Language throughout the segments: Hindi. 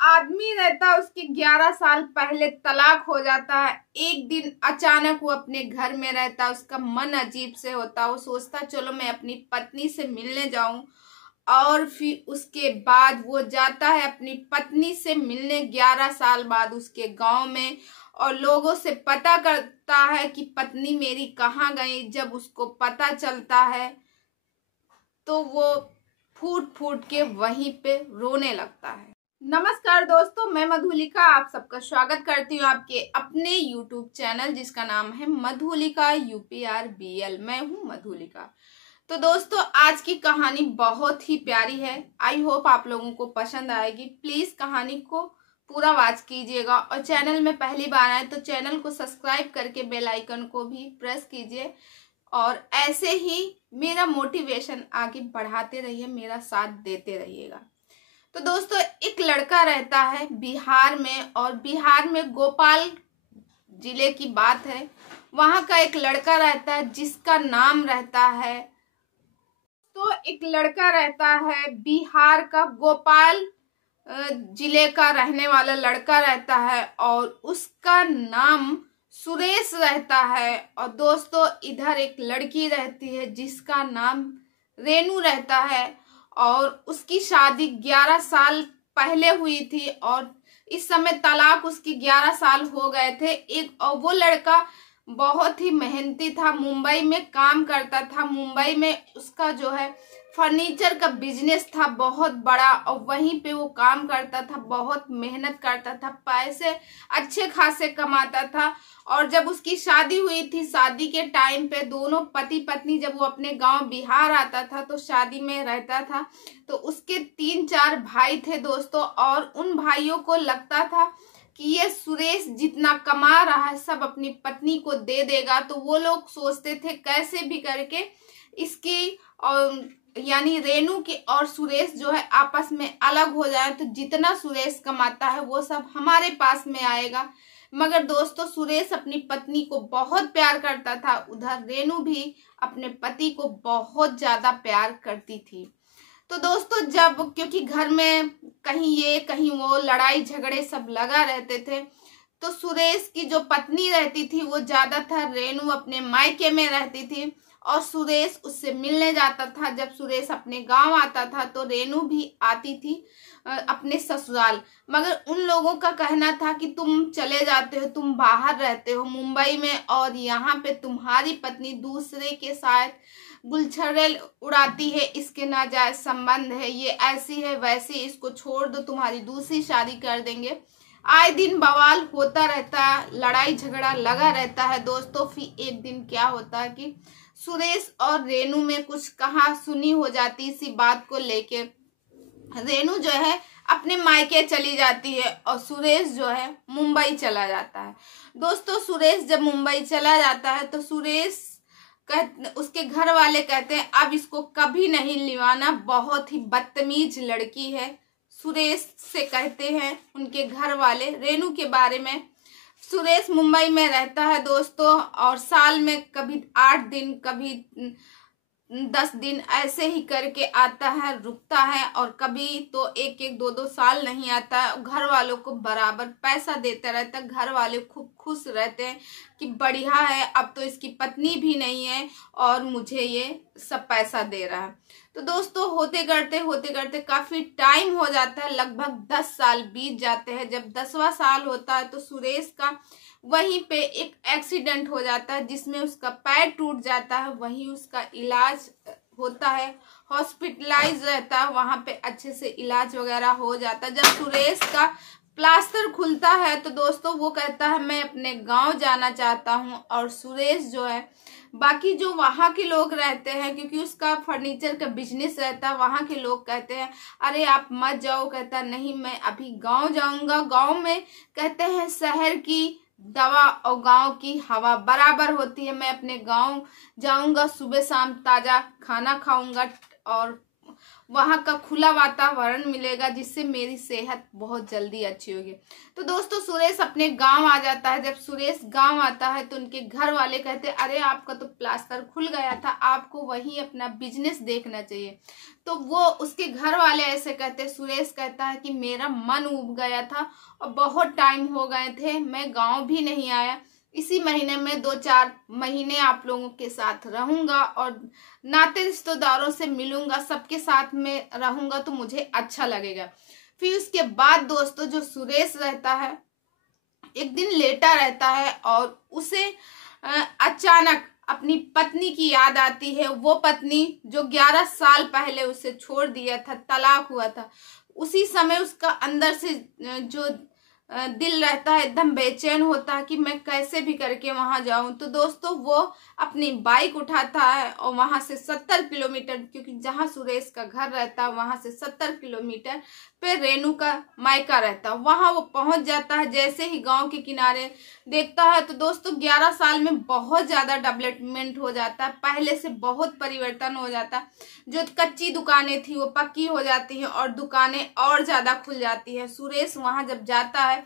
आदमी रहता है, उसके 11 साल पहले तलाक हो जाता है। एक दिन अचानक वो अपने घर में रहता है, उसका मन अजीब से होता है। वो सोचता चलो मैं अपनी पत्नी से मिलने जाऊं, और फिर उसके बाद वो जाता है अपनी पत्नी से मिलने 11 साल बाद उसके गांव में, और लोगों से पता करता है कि पत्नी मेरी कहाँ गई। जब उसको पता चलता है तो वो फूट फूट के वहीं पे रोने लगता है। नमस्कार दोस्तों, मैं मधुलिका आप सबका स्वागत करती हूँ आपके अपने YouTube चैनल जिसका नाम है मधुलिका UPRBL। मैं हूँ मधुलिका। तो दोस्तों, आज की कहानी बहुत ही प्यारी है। आई होप आप लोगों को पसंद आएगी। प्लीज कहानी को पूरा वॉच कीजिएगा, और चैनल में पहली बार आए तो चैनल को सब्सक्राइब करके बेल आइकन को भी प्रेस कीजिए, और ऐसे ही मेरा मोटिवेशन आगे बढ़ाते रहिए, मेरा साथ देते रहिएगा। तो दोस्तों, एक लड़का रहता है बिहार में, और बिहार में भोपाल जिले की बात है। वहां का एक लड़का रहता है जिसका नाम रहता है, तो एक लड़का रहता है बिहार का, भोपाल जिले का रहने वाला लड़का रहता है, और उसका नाम सुरेश रहता है। और दोस्तों, इधर एक लड़की रहती है जिसका नाम रेनू रहता है, और उसकी शादी 11 साल पहले हुई थी, और इस समय तलाक उसकी 11 साल हो गए थे। और वो लड़का बहुत ही मेहनती था, मुंबई में काम करता था। मुंबई में उसका जो है फर्नीचर का बिजनेस था बहुत बड़ा, और वहीं पे वो काम करता था, बहुत मेहनत करता था, पैसे अच्छे खासे कमाता था। और जब उसकी शादी हुई थी, शादी के टाइम पे दोनों पति पत्नी, जब वो अपने गांव बिहार आता था तो शादी में रहता था, तो उसके 3-4 भाई थे दोस्तों। और उन भाइयों को लगता था कि ये सुरेश जितना कमा रहा है सब अपनी पत्नी को दे देगा। तो वो लोग सोचते थे कैसे भी करके इसकी और यानी रेनू की और सुरेश जो है आपस में अलग हो जाए, तो जितना सुरेश कमाता है वो सब हमारे पास में आएगा। मगर दोस्तों, सुरेश अपनी पत्नी को बहुत प्यार करता था, उधर रेनू भी अपने पति को बहुत ज्यादा प्यार करती थी। तो दोस्तों, जब क्योंकि घर में कहीं ये कहीं वो लड़ाई झगड़े सब लगा रहते थे, तो सुरेश की जो पत्नी रहती थी वो ज्यादातर रेनू अपने मायके में रहती थी, और सुरेश उससे मिलने जाता था। जब सुरेश अपने गांव आता था तो रेनू भी आती थी अपने ससुराल। मगर उन लोगों का कहना था कि तुम चले जाते हो, तुम बाहर रहते हो मुंबई में, और यहाँ पे तुम्हारी पत्नी दूसरे के साथ गुलछर्रे उड़ाती है, इसके नाजायज संबंध है, ये ऐसी है वैसी, इसको छोड़ दो, तुम्हारी दूसरी शादी कर देंगे। आए दिन बवाल होता रहता है, लड़ाई झगड़ा लगा रहता है दोस्तों। फिर एक दिन क्या होता है कि सुरेश और रेनू में कुछ कहा सुनी हो जाती इसी बात को लेके। रेनू जो है अपने मायके चली जाती है, और सुरेश जो है मुंबई चला जाता है। दोस्तों, सुरेश जब मुंबई चला जाता है तो सुरेश उसके घर वाले कहते हैं अब इसको कभी नहीं लिवाना, बहुत ही बदतमीज लड़की है। सुरेश से कहते हैं उनके घर वाले रेनू के बारे में। सुरेश मुंबई में रहता है दोस्तों, और साल में कभी 8 दिन कभी 10 दिन ऐसे ही करके आता है, रुकता है, और कभी तो 1-2 साल नहीं आता है। घर वालों को बराबर पैसा देता रहता है, घर वाले खूब खुश रहते हैं कि बढ़िया है, अब तो इसकी पत्नी भी नहीं है और मुझे ये सब पैसा दे रहा है। तो दोस्तों, होते करते काफी टाइम हो जाता है, लगभग 10 साल बीत जाते हैं। जब 10वां साल होता है तो सुरेश का वहीं पे एक एक्सीडेंट हो जाता है जिसमें उसका पैर टूट जाता है, वहीं उसका इलाज होता है, हॉस्पिटलाइज रहता है, वहां पे अच्छे से इलाज वगैरह हो जाता है। जब सुरेश का प्लास्टर खुलता है तो दोस्तों वो कहता है मैं अपने गांव जाना चाहता हूं। और सुरेश जो है, बाकी जो वहां के लोग रहते हैं, क्योंकि उसका फर्नीचर का बिजनेस रहता है, वहां के लोग कहते हैं अरे आप मत जाओ। कहता नहीं, मैं अभी गांव जाऊंगा। गांव में कहते हैं शहर की दवा और गांव की हवा बराबर होती है। मैं अपने गांव जाऊंगा, सुबह शाम ताजा खाना खाऊंगा, और वहाँ का खुला वातावरण मिलेगा, जिससे मेरी सेहत बहुत जल्दी अच्छी होगी। तो दोस्तों सुरेश अपने गांव आ जाता है। जब सुरेश गांव आता है तो उनके घर वाले कहते अरे आपका तो प्लास्टर खुल गया था, आपको वहीं अपना बिजनेस देखना चाहिए। तो वो उसके घर वाले ऐसे कहते, सुरेश कहता है कि मेरा मन उब गया था और बहुत टाइम हो गए थे, मैं गांव भी नहीं आया, इसी महीने में 2-4 महीने आप लोगों के साथ रहूंगा और नाते रिश्तेदारों से मिलूंगा, सबके साथ में रहूंगा तो मुझे अच्छा लगेगा। फिर उसके बाद दोस्तों जो सुरेश रहता है एक दिन लेटा रहता है और उसे अचानक अपनी पत्नी की याद आती है। वो पत्नी जो 11 साल पहले उसे छोड़ दिया था, तलाक हुआ था। उसी समय उसका अंदर से जो दिल रहता है एकदम बेचैन होता है कि मैं कैसे भी करके वहां जाऊं। तो दोस्तों वो अपनी बाइक उठाता है और वहां से 70 किलोमीटर, क्योंकि जहां सुरेश का घर रहता है वहां से 70 किलोमीटर पे रेनू का मायका रहता है, वहां वो पहुंच जाता है। जैसे ही गांव के किनारे देखता है तो दोस्तों 11 साल में बहुत ज्यादा डेवलपमेंट हो जाता है, पहले से बहुत परिवर्तन हो जाता है। जो कच्ची दुकानें थी वो पक्की हो जाती हैं और दुकानें और ज्यादा खुल जाती है। सुरेश वहां जब जाता है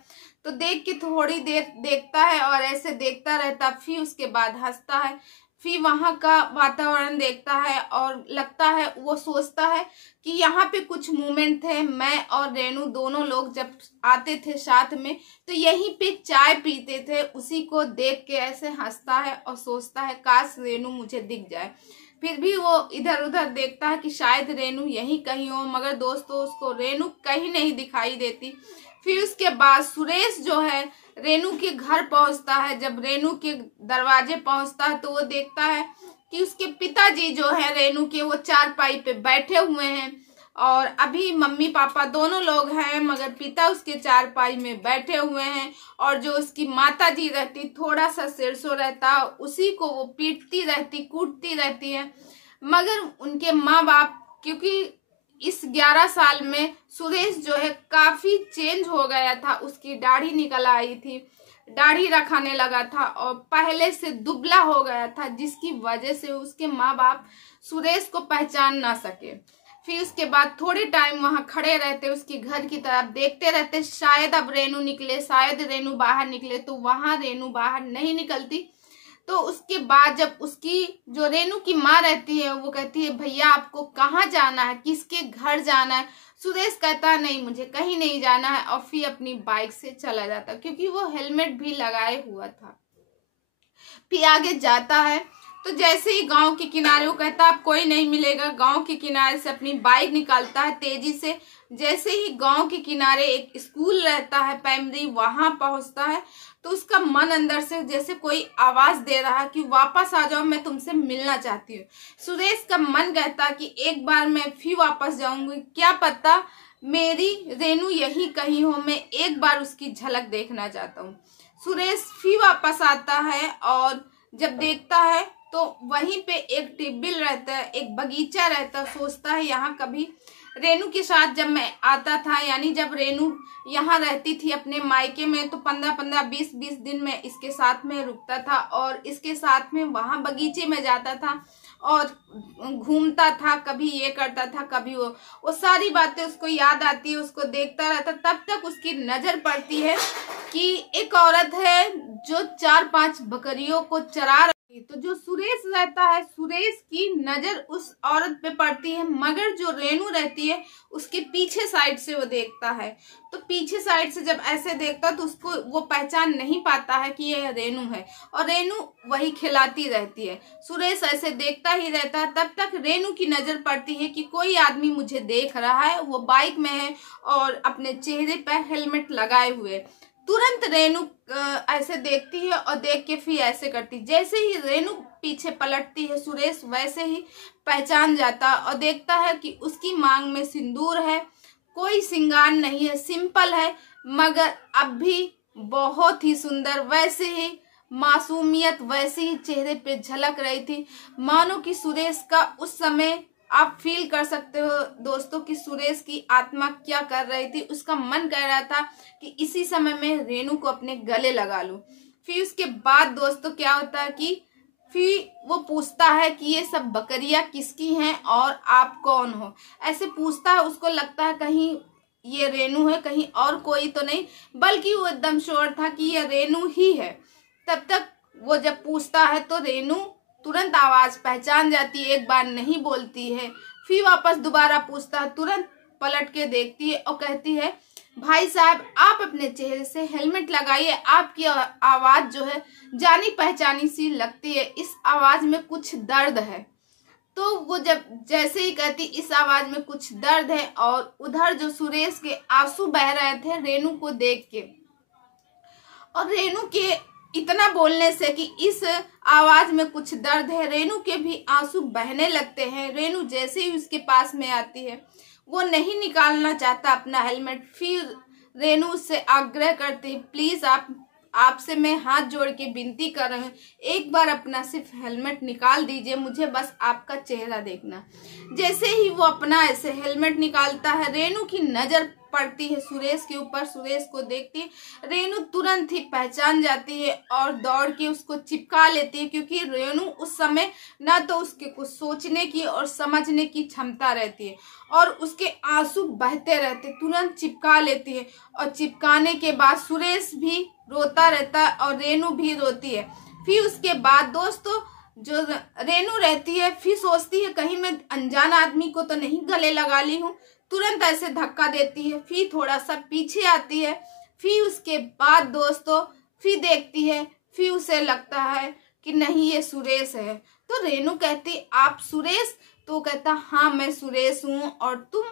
तो देख के थोड़ी देर देखता है और ऐसे देखता रहता, फिर उसके बाद हंसता है, फिर वहां का वातावरण देखता है और लगता है, वो सोचता है कि यहाँ पे कुछ मोमेंट थे, मैं और रेनू दोनों लोग जब आते थे साथ में तो यहीं पे चाय पीते थे, उसी को देख के ऐसे हंसता है और सोचता है काश रेनू मुझे दिख जाए। फिर भी वो इधर उधर देखता है कि शायद रेनू यहीं कहीं हो, मगर दोस्तों उसको रेनू कहीं नहीं दिखाई देती। फिर उसके बाद सुरेश जो है रेनू के घर पहुंचता है। जब रेनू के दरवाजे पहुंचता है तो वो देखता है कि उसके पिताजी जो है रेनू के, वो चारपाई पे बैठे हुए हैं और अभी मम्मी पापा दोनों लोग हैं, मगर पिता उसके चारपाई में बैठे हुए हैं। और जो उसकी माता जी रहती, थोड़ा सा सिरसो रहता, उसी को वो पीटती रहती, कूटती रहती है। मगर उनके माँ बाप, क्योंकि इस 11 साल में सुरेश जो है काफी चेंज हो गया था, उसकी दाढ़ी निकल आई थी, दाढ़ी रखाने लगा था और पहले से दुबला हो गया था, जिसकी वजह से उसके माँ बाप सुरेश को पहचान ना सके। फिर उसके बाद थोड़े टाइम वहां खड़े रहते, उसके घर की तरफ देखते रहते, शायद अब रेनू निकले, शायद रेनू बाहर निकले, तो वहां रेनू बाहर नहीं निकलती। तो उसके बाद जब उसकी जो रेनू की माँ रहती है वो कहती है भैया आपको कहाँ जाना है, किसके घर जाना है। सुरेश कहता है नहीं मुझे कहीं नहीं जाना है और फिर अपनी बाइक से चला जाता, क्योंकि वो हेलमेट भी लगाए हुआ था। फिर आगे जाता है तो जैसे ही गांव के किनारे, वो कहता अब कोई नहीं मिलेगा, गांव के किनारे से अपनी बाइक निकालता है तेजी से। जैसे ही गांव के किनारे एक स्कूल रहता है प्राइमरी, वहां पहुंचता है तो उसका मन अंदर से जैसे कोई आवाज दे रहा है कि वापस आ जाओ, मैं तुमसे मिलना चाहती हूँ। सुरेश का मन कहता कि एक बार मैं फिर वापस जाऊंगी, क्या पता मेरी रेनू यही कहीं हो, मैं एक बार उसकी झलक देखना चाहता हूँ। सुरेश फिर वापस आता है और जब देखता है तो वहीं पे एक टिबिल रहता है, एक बगीचा रहता है। सोचता है यहाँ कभी रेनू के साथ जब मैं आता था, यानी जब रेनू यहाँ रहती थी अपने मायके में, तो 15-15 20-20 दिन में इसके साथ में रुकता था और इसके साथ में वहां बगीचे में जाता था और घूमता था, कभी ये करता था कभी वो सारी बातें उसको याद आती है, उसको देखता रहता। तब तक उसकी नजर पड़ती है कि एक औरत है जो 4-5 बकरियों को चरा रही। तो जो सुरेश रहता है, सुरेश की नजर उस औरत पे पड़ती है, मगर जो रेनू रहती है उसके पीछे साइड से वो देखता है। तो पीछे साइड से जब ऐसे देखता तो उसको वो पहचान नहीं पाता है कि ये रेनू है, और रेनू वही खिलाती रहती है। सुरेश ऐसे देखता ही रहता है। तब तक रेनू की नजर पड़ती है कि कोई आदमी मुझे देख रहा है, वो बाइक में है और अपने चेहरे पर हेलमेट लगाए हुए। तुरंत रेनू ऐसे देखती है और देख के फिर ऐसे करती। जैसे ही रेनू पीछे पलटती है, सुरेश वैसे ही पहचान जाता और देखता है कि उसकी मांग में सिंदूर है, कोई श्रृंगार नहीं है, सिंपल है, मगर अब भी बहुत ही सुंदर, वैसे ही मासूमियत वैसे ही चेहरे पे झलक रही थी, मानो कि सुरेश का उस समय आप फील कर सकते हो दोस्तों कि सुरेश की आत्मा क्या कर रही थी। उसका मन कह रहा था कि इसी समय में रेनू को अपने गले लगा लूं। फिर उसके बाद दोस्तों क्या होता है कि फिर वो पूछता है कि ये सब बकरियां किसकी हैं और आप कौन हो। ऐसे पूछता है, उसको लगता है कहीं ये रेनू है, कहीं और कोई तो नहीं, बल्कि वो एकदम श्योर था कि ये रेनू ही है। तब तक वो जब पूछता है तो रेनू तुरंत आवाज पहचान जाती है, एक बार नहीं बोलती है। फिर वापस दोबारा पूछता है, तुरंत पलट के देखती है और कहती है, भाई साहब आप अपने चेहरे से हेलमेट लगाइए, आपकी आवाज जो है जानी पहचानी सी लगती है, इस आवाज में कुछ दर्द है। तो वो जब जैसे ही कहती इस आवाज में कुछ दर्द है, और उधर जो सुरेश के आंसू बह रहे थे रेनू को देख के, और रेनू के इतना बोलने से कि इस आवाज में कुछ दर्द है, रेनू के भी आंसू बहने लगते हैं। रेनू जैसे ही उसके पास में आती है, वो नहीं निकालना चाहता अपना हेलमेट। फिर रेनू उससे आग्रह करती, प्लीज आपसे मैं हाथ जोड़ के विनती कर रही हूँ, एक बार अपना सिर्फ हेलमेट निकाल दीजिए, मुझे बस आपका चेहरा देखना। जैसे ही वो अपना ऐसे हेलमेट निकालता है, रेनू की नजर पड़ती है सुरेश के ऊपर। सुरेश को देखती है, रेनू तुरंत ही पहचान जाती है और दौड़ के उसको चिपका लेती है, क्योंकि रेनू उस समय ना तो उसके कुछ सोचने की और समझने की क्षमता रहती है, और उसके आंसू बहते रहते, तुरंत चिपका लेती है। और चिपकाने के बाद सुरेश भी रोता रहता है और रेनू भी रोती है। फिर उसके बाद दोस्तों जो रेनू रहती है, फिर सोचती है कहीं मैं अनजान आदमी को तो नहीं गले लगा ली हूँ, तुरंत ऐसे धक्का देती है। फिर थोड़ा सा पीछे आती है। फिर उसके बाद दोस्तों फिर देखती है, फिर उसे लगता है कि नहीं ये सुरेश है। तो रेनू कहती आप सुरेश? तो कहता हाँ मैं सुरेश हूँ, और तुम?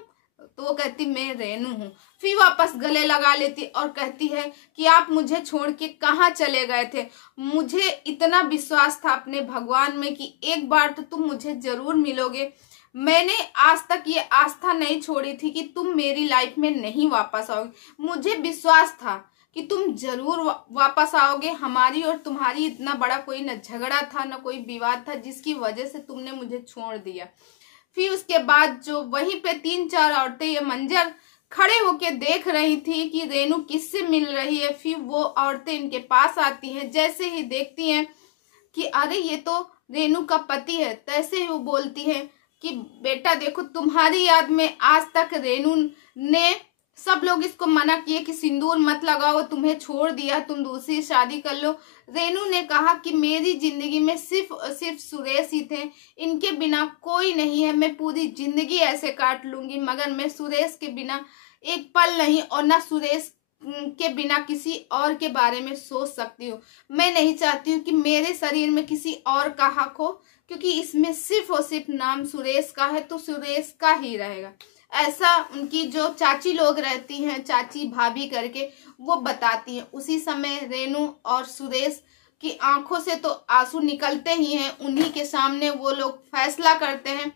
तो वो कहती मैं रेनू हूँ। फिर वापस गले लगा लेती और कहती है कि आप मुझे छोड़ के कहाँ चले गए थे? मुझे इतना विश्वास था अपने भगवान में कि एक बार तो तुम मुझे जरूर मिलोगे। मैंने आज तक ये आस्था नहीं छोड़ी थी कि तुम मेरी लाइफ में नहीं वापस आओगे। मुझे विश्वास था कि तुम जरूर वापस आओगे। हमारी और तुम्हारी इतना बड़ा कोई न झगड़ा था, न कोई विवाद था जिसकी वजह से तुमने मुझे छोड़ दिया। फिर उसके बाद जो वहीं पे 3-4 औरतें ये मंजर खड़े होके देख रही थी कि रेनू किससे मिल रही है, फिर वो औरतें इनके पास आती हैं। जैसे ही देखती हैं कि अरे ये तो रेनू का पति है, तैसे ही वो बोलती है कि बेटा देखो, तुम्हारी याद में आज तक रेनू ने, सब लोग इसको मना किए कि सिंदूर मत लगाओ, तुम्हें छोड़ दिया, तुम दूसरी शादी कर लो। रेनू ने कहा कि मेरी जिंदगी में सिर्फ सुरेश ही थे, इनके बिना कोई नहीं है, मैं पूरी जिंदगी ऐसे काट लूंगी, मगर मैं सुरेश के बिना एक पल नहीं, और ना सुरेश के बिना किसी और के बारे में सोच सकती हूँ। मैं नहीं चाहती हूँ कि मेरे शरीर में किसी और का हक हो, क्योंकि इसमें सिर्फ और सिर्फ नाम सुरेश का है, तो सुरेश का ही रहेगा। ऐसा उनकी जो चाची लोग रहती हैं, चाची भाभी करके, वो बताती हैं। उसी समय रेनू और सुरेश की आंखों से तो आंसू निकलते ही हैं। उन्हीं के सामने वो लोग फैसला करते हैं।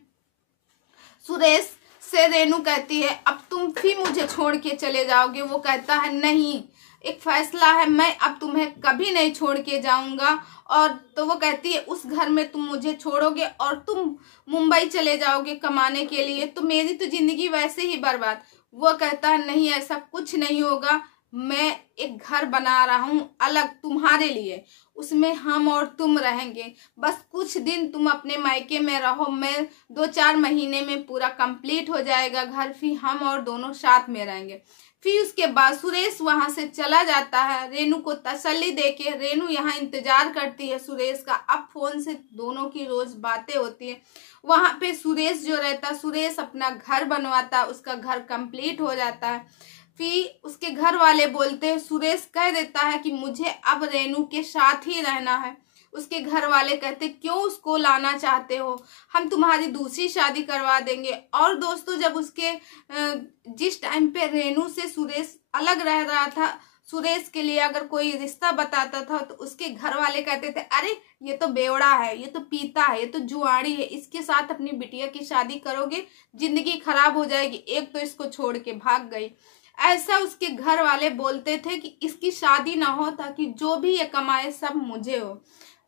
सुरेश से रेनू कहती है अब तुम फिर मुझे छोड़ के चले जाओगे? वो कहता है नहीं, एक फैसला है, मैं अब तुम्हें कभी नहीं छोड़ के जाऊंगा। और तो वो कहती है उस घर में तुम मुझे छोड़ोगे और तुम मुंबई चले जाओगे कमाने के लिए, तो मेरी तो जिंदगी वैसे ही बर्बाद। वो कहता है नहीं, ऐसा कुछ नहीं होगा, मैं एक घर बना रहा हूँ अलग तुम्हारे लिए, उसमें हम और तुम रहेंगे, बस कुछ दिन तुम अपने मायके में रहो, मैं 2-4 महीने में पूरा कंप्लीट हो जाएगा घर, फिर हम और दोनों साथ में रहेंगे। फिर उसके बाद सुरेश वहां से चला जाता है। रेनू को तसल्ली देके रेनू यहाँ इंतजार करती है सुरेश का। अब फोन से दोनों की रोज बातें होती है। वहां पे सुरेश जो रहता, सुरेश अपना घर बनवाता, उसका घर कंप्लीट हो जाता है। फिर उसके घर वाले बोलते हैं, सुरेश कह देता है कि मुझे अब रेनू के साथ ही रहना है। उसके घर वाले कहते क्यों उसको लाना चाहते हो, हम तुम्हारी दूसरी शादी करवा देंगे। और दोस्तों जब उसके जिस टाइम पे रेनू से सुरेश अलग रह रहा था, सुरेश के लिए अगर कोई रिश्ता बताता था तो उसके घर वाले कहते थे अरे ये तो बेवड़ा है, ये तो पीता है, ये तो जुआड़ी है, इसके साथ अपनी बिटिया की शादी करोगे जिंदगी खराब हो जाएगी, एक तो इसको छोड़ के भाग गई। ऐसा उसके घर वाले बोलते थे कि इसकी शादी ना हो ताकि जो भी ये कमाए सब मुझे हो।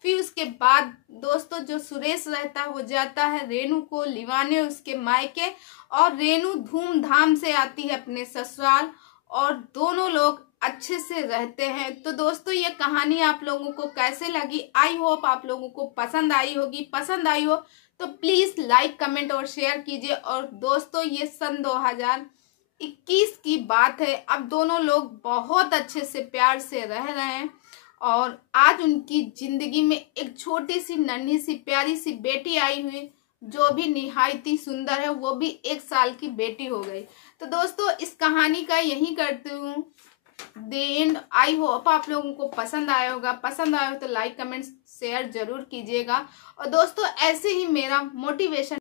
फिर उसके बाद दोस्तों जो सुरेश रहता है वो जाता है रेनू को लिवाने उसके मायके, और रेनू धूमधाम से आती है अपने ससुराल, और दोनों लोग अच्छे से रहते हैं। तो दोस्तों ये कहानी आप लोगों को कैसे लगी, आई होप आप लोगों को पसंद आई होगी। पसंद आई हो तो प्लीज लाइक कमेंट और शेयर कीजिए। और दोस्तों ये सन 2021 की बात है, अब दोनों लोग बहुत अच्छे से प्यार से रह रहे हैं और आज उनकी जिंदगी में एक छोटी सी नन्ही सी प्यारी सी बेटी आई हुई, जो भी निहायत ही सुंदर है, वो भी 1 साल की बेटी हो गई। तो दोस्तों इस कहानी का यही करती हूँ द एंड। आई होप आप लोगों को पसंद आया होगा। पसंद आया हो तो लाइक कमेंट शेयर जरूर कीजिएगा। और दोस्तों ऐसे ही मेरा मोटिवेशन